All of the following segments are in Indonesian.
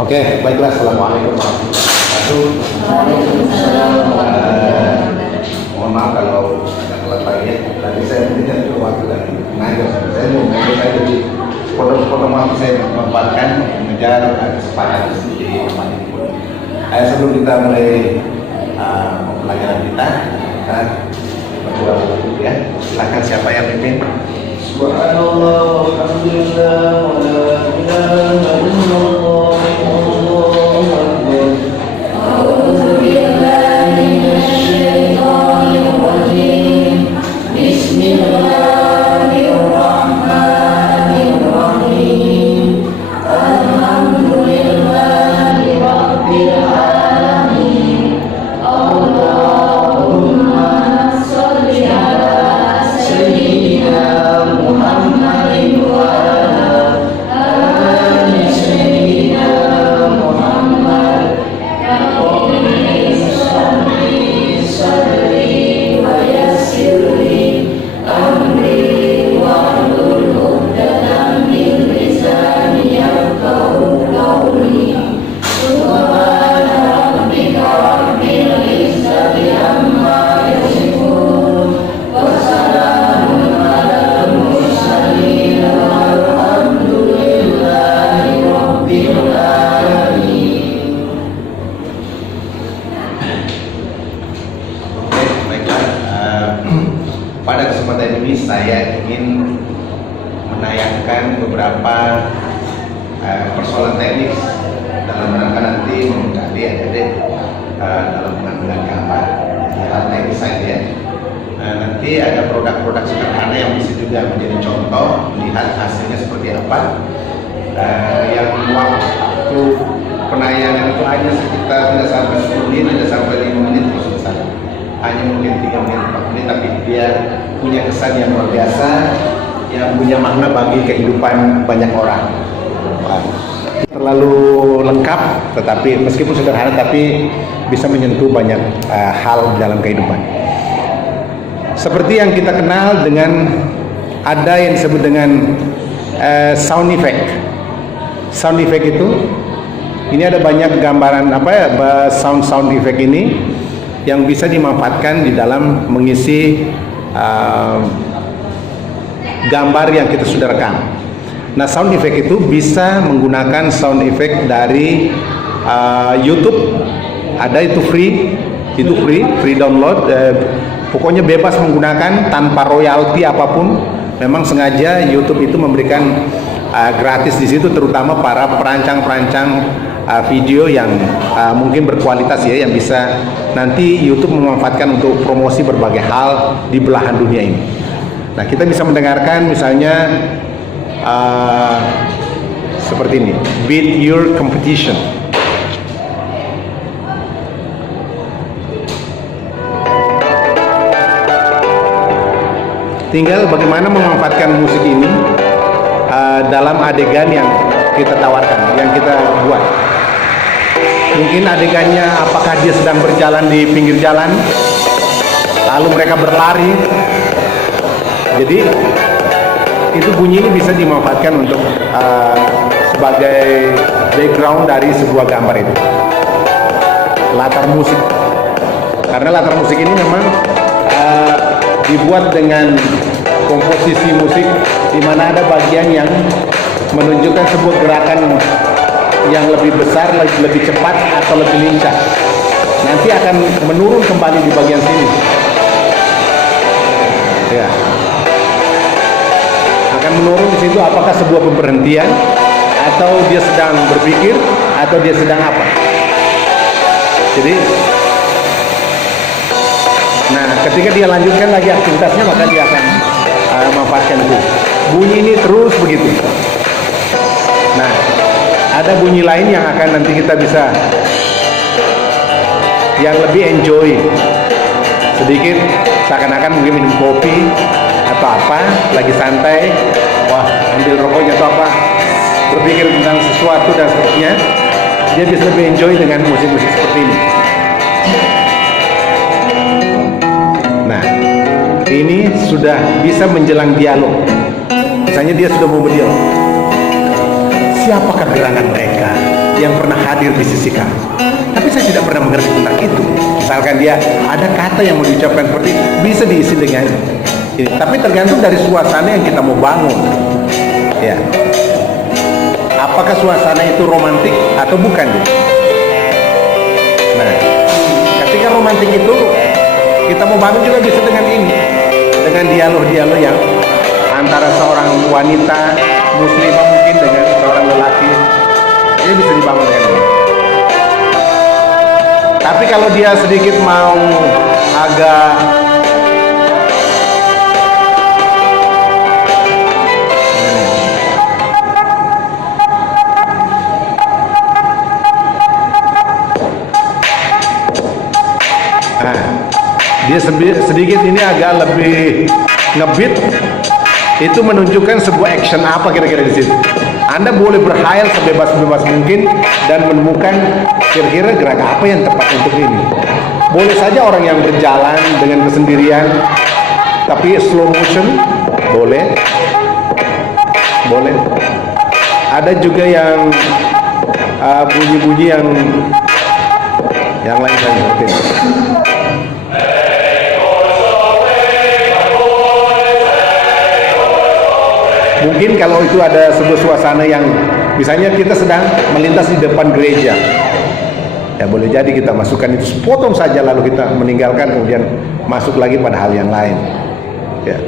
Oke, baiklah. Assalamualaikum warahmatullahi wabarakatuh. Mohon maaf kalau ada telat pagi ya. Tadi saya tidak waktu dan mengajar. Saya mau mengajar saya jadi potong waktu saya memanfaatkan mengejar kesempatan di tempat ini. Sebelum kita mulai pembelajaran kita berdoa dulu ya. Silakan siapa yang pimpin? Subhanallah, alhamdulillah, wa la ilaha illallah, wallahu akbar. A'udzu billahi minasyaitonir rajim. Bismillahirrahmanirrahim. Alhamdulillahi rabbil alamin. Allahumma shalli ala sayyidina Muhammadin wa ala ali sayyidina Muhammad. Rabbi shrahli sadri wa yassir li amri wahlul 'uqdatam min lisani yafqahu qawli. Subhana rabbika rabbil izzati amma yasifun wa salamun alal mursalin walhamdulillahi rabbil alamin. Oke, baiklah. Pada kesempatan ini saya ingin menayangkan beberapa persoalan teknis dalam rangka nanti membuka adik-adik dalam pengambilan gambar. Hal teknis saja ya. Nanti ada produk-produk sederhana yang bisa juga menjadi contoh melihat hasilnya seperti apa. Yang waktu penayangan itu hanya sekitar tidak sampai 10 menit, tidak sampai 5 menit terus selesai. Hanya mungkin 3 menit, 4 menit, tapi dia punya kesan yang luar biasa, yang punya makna bagi kehidupan banyak orang. Terlalu lengkap, tetapi meskipun sederhana, tapi bisa menyentuh banyak hal dalam kehidupan. Seperti yang kita kenal dengan ada yang disebut dengan sound effect. Sound effect itu, ini ada banyak gambaran sound effect ini yang bisa dimanfaatkan di dalam mengisi gambar yang kita sudah rekam. Nah, sound effect itu bisa menggunakan sound effect dari YouTube. Ada itu free download. Pokoknya bebas menggunakan tanpa royalti apapun. Memang sengaja YouTube itu memberikan gratis di situ, terutama para perancang-perancang video yang mungkin berkualitas ya, yang bisa nanti YouTube memanfaatkan untuk promosi berbagai hal di belahan dunia ini. Nah, kita bisa mendengarkan misalnya seperti ini, Beat Your Competition. Tinggal bagaimana memanfaatkan musik ini dalam adegan yang kita tawarkan, yang kita buat. Mungkin adegannya apakah dia sedang berjalan di pinggir jalan, lalu mereka berlari. Jadi itu bunyi ini bisa dimanfaatkan untuk sebagai background dari sebuah gambar itu. Latar musik, karena latar musik ini memang dibuat dengan komposisi musik di mana ada bagian yang menunjukkan sebuah gerakan yang lebih besar, lebih cepat atau lebih lincah. Nanti akan menurun kembali di bagian sini. Ya. Akan menurun di situ apakah sebuah pemberhentian atau dia sedang berpikir atau dia sedang apa. Jadi nah, ketika dia lanjutkan lagi aktivitasnya, maka dia akan memanfaatkan itu. Bunyi ini terus begitu. Nah, ada bunyi lain yang akan nanti kita bisa yang lebih enjoy sedikit, seakan-akan mungkin minum kopi atau apa, lagi santai, wah ambil rokoknya atau apa, berpikir tentang sesuatu dan seterusnya. Dia bisa lebih enjoy dengan musik-musik seperti ini. Nah, ini sudah bisa menjelang dialog. Misalnya dia sudah mau berdialog, siapakah gerangan mereka yang pernah hadir di sisi kami. Tapi saya tidak pernah mengerti tentang itu. Misalkan dia ada kata yang mau diucapkan seperti itu, bisa diisi dengan ini. Tapi tergantung dari suasana yang kita mau bangun. Ya. Apakah suasana itu romantik atau bukan? Nah, ketika romantik itu kita mau bangun juga bisa dengan ini, dengan dialog-dialog yang antara seorang wanita muslimah mungkin dengan seorang lelaki, ini bisa dibangun dengan ini. Tapi kalau dia sedikit mau agak dia sedikit ini agak lebih ngebeat, itu menunjukkan sebuah action apa kira-kira di situ. Anda boleh berhayal sebebas-bebas mungkin dan menemukan kira-kira gerak apa yang tepat untuk ini. Boleh saja orang yang berjalan dengan kesendirian, tapi slow motion, boleh. Ada juga yang bunyi-bunyi yang lain saja. Oke. Mungkin kalau itu ada sebuah suasana yang misalnya kita sedang melintas di depan gereja, ya boleh jadi kita masukkan itu sepotong saja lalu kita meninggalkan kemudian masuk lagi pada hal yang lain. Ya.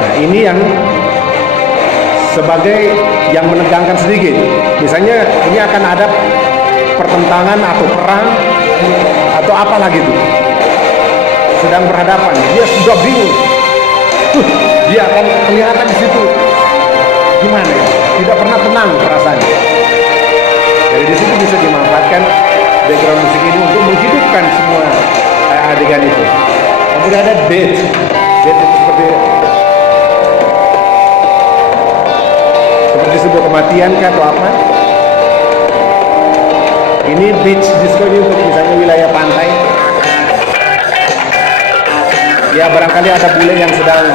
Nah ini yang sebagai yang menegangkan sedikit. Misalnya ini akan ada pertentangan atau perang atau apalah gitu, sedang berhadapan, dia sudah bingung. Dia akan kelihatan di situ gimana ya, tidak pernah tenang perasaannya. Jadi di situ bisa dimanfaatkan background musik ini untuk menghidupkan semua adegan itu. Kemudian ada date itu seperti sebuah kematian kah atau apa. Ini beach disco ini untuk misalnya wilayah pantai. Ya barangkali ada bule yang sedang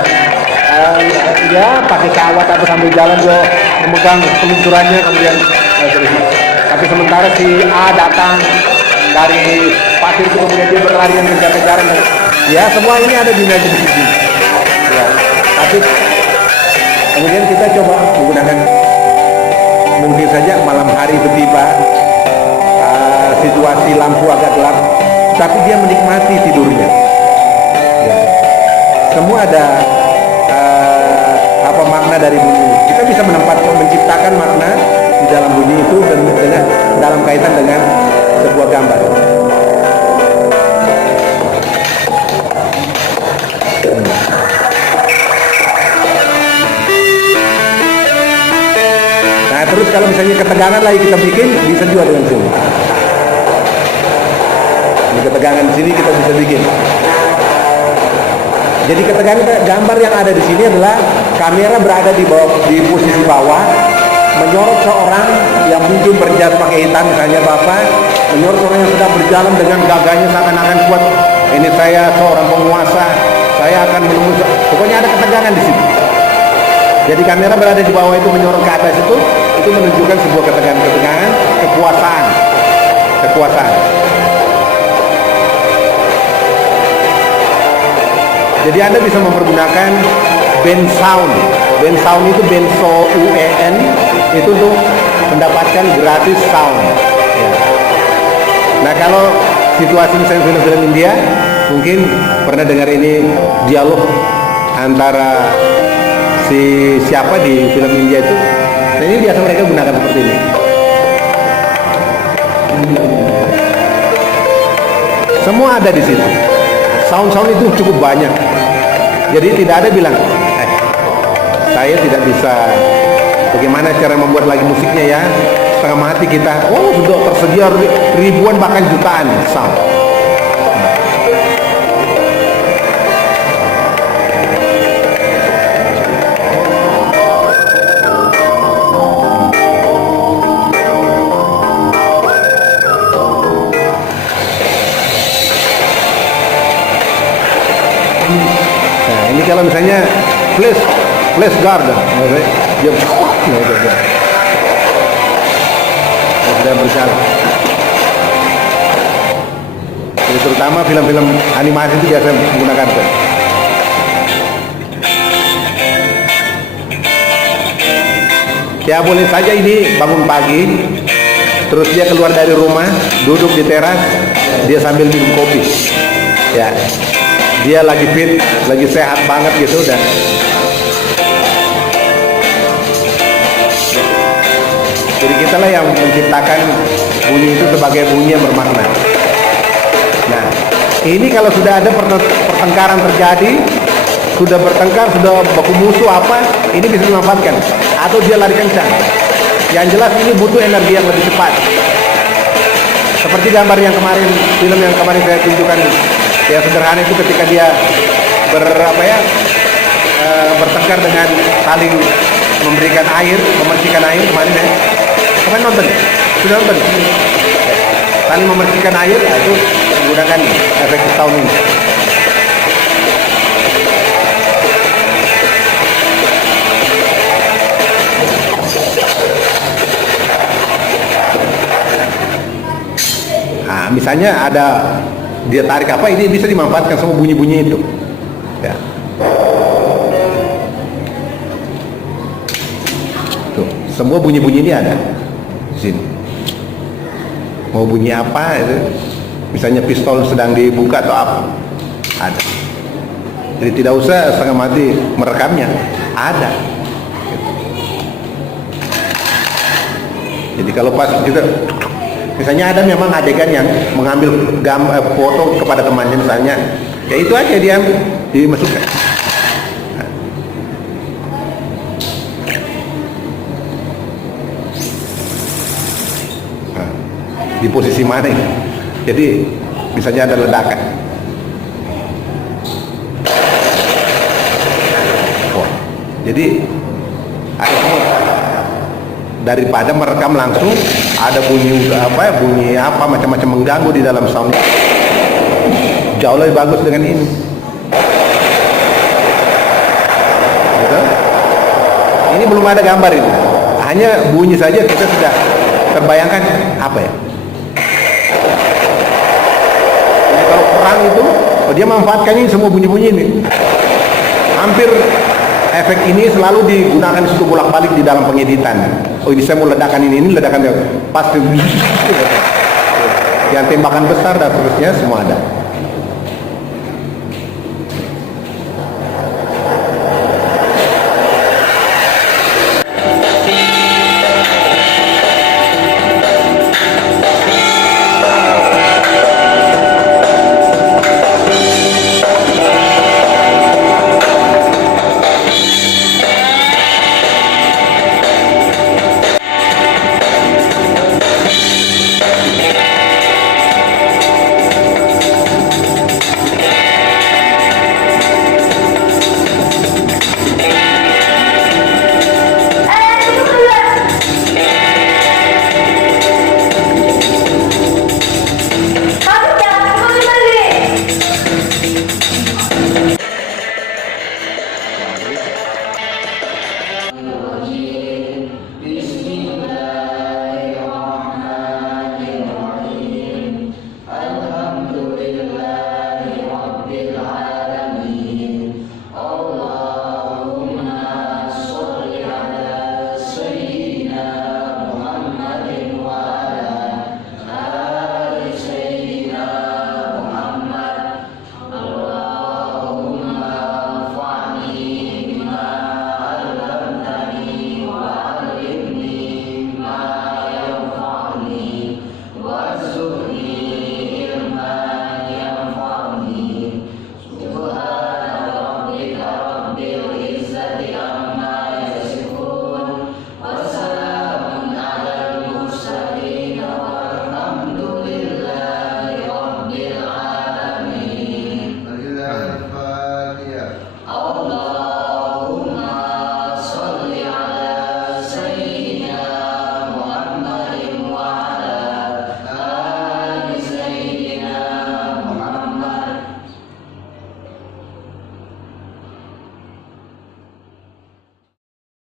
ya pakai kawat atau sambil jalan dia memegang peluncurannya kemudian tapi sementara si A datang dari pasir itu kemudian dia berlarian kejar-kejaran. Ya semua ini ada di sini. Ya, tapi kemudian kita coba menggunakan mungkin saja malam hari tiba-tiba situasi lampu agak gelap, tapi dia menikmati tidurnya. Ya. Semua ada apa makna dari bunyi. Kita bisa menciptakan makna di dalam bunyi itu dan dengan dalam kaitan dengan sebuah gambar. Nah terus kalau misalnya ketegangan lagi kita bikin, bisa juga dengan sini. Di ketegangan di sini kita bisa bikin. Jadi ketegangan gambar yang ada di sini adalah kamera berada di bawah, di posisi bawah, menyorot seorang yang mungkin berjas pakai hitam, misalnya bapak, menyorot orang yang sedang berjalan dengan gagahnya seakan-akan kuat. Ini saya seorang penguasa, saya akan menemui. Pokoknya ada ketegangan di situ. Jadi kamera berada di bawah itu menyorot ke atas itu menunjukkan sebuah ketegangan, kekuasaan. Jadi Anda bisa mempergunakan band sound. Band sound itu benso UEN itu untuk mendapatkan gratis sound. Ya. Nah kalau situasi misalnya film-film India, mungkin pernah dengar ini dialog antara siapa di film India itu. Nah ini biasa mereka gunakan seperti ini. Semua ada di situ. Sound-sound itu cukup banyak. Jadi tidak ada bilang, saya tidak bisa bagaimana cara membuat lagi musiknya ya. Setengah mati kita, sudah tersedia ribuan bahkan jutaan sound. Ini kalau misalnya flash guard, sudah berjalan. Jadi terutama film-film animasi itu biasa menggunakan itu. Ya boleh saja ini bangun pagi, terus dia keluar dari rumah, duduk di teras, dia sambil minum kopi. Ya, dia lagi fit, lagi sehat banget gitu dan jadi kitalah yang menciptakan bunyi itu sebagai bunyi yang bermakna. Nah, ini kalau sudah ada pertengkaran terjadi, sudah bertengkar, sudah baku musuh apa, ini bisa dimanfaatkan atau dia lari kencang. Yang jelas ini butuh energi yang lebih cepat. Seperti gambar yang kemarin, film yang kemarin saya tunjukkan, ya sederhana itu ketika dia bertengkar dengan saling memberikan air, memercikan air kemarin ya. Kemarin nonton ya? Sudah nonton ya? Saling memercikan air, nah itu menggunakan efek sound ini. Nah, misalnya ada dia tarik apa, ini bisa dimanfaatkan semua bunyi-bunyi itu. Ya. Tuh, semua bunyi-bunyi ini ada di sini. Mau bunyi apa itu, misalnya pistol sedang dibuka atau apa, ada. Jadi tidak usah setengah mati merekamnya, ada. Jadi kalau pas kita misalnya ada memang adegan yang mengambil foto kepada temannya misalnya, ya itu aja dia dimasukkan. Nah, di posisi mana ini? Jadi misalnya ada ledakan. Wah, jadi ada semua. Daripada merekam langsung ada bunyi apa macam-macam mengganggu di dalam sound, jauh lebih bagus dengan ini. Gitu? Ini belum ada gambar ini, hanya bunyi saja kita sudah terbayangkan apa ya. Jadi kalau perang itu, dia manfaatkan ini semua bunyi-bunyi ini. Hampir efek ini selalu digunakan situ bolak-balik di dalam pengeditan. Oh ini saya mau ledakan ini ledakan pasti yang tembakan besar dan seterusnya semua ada.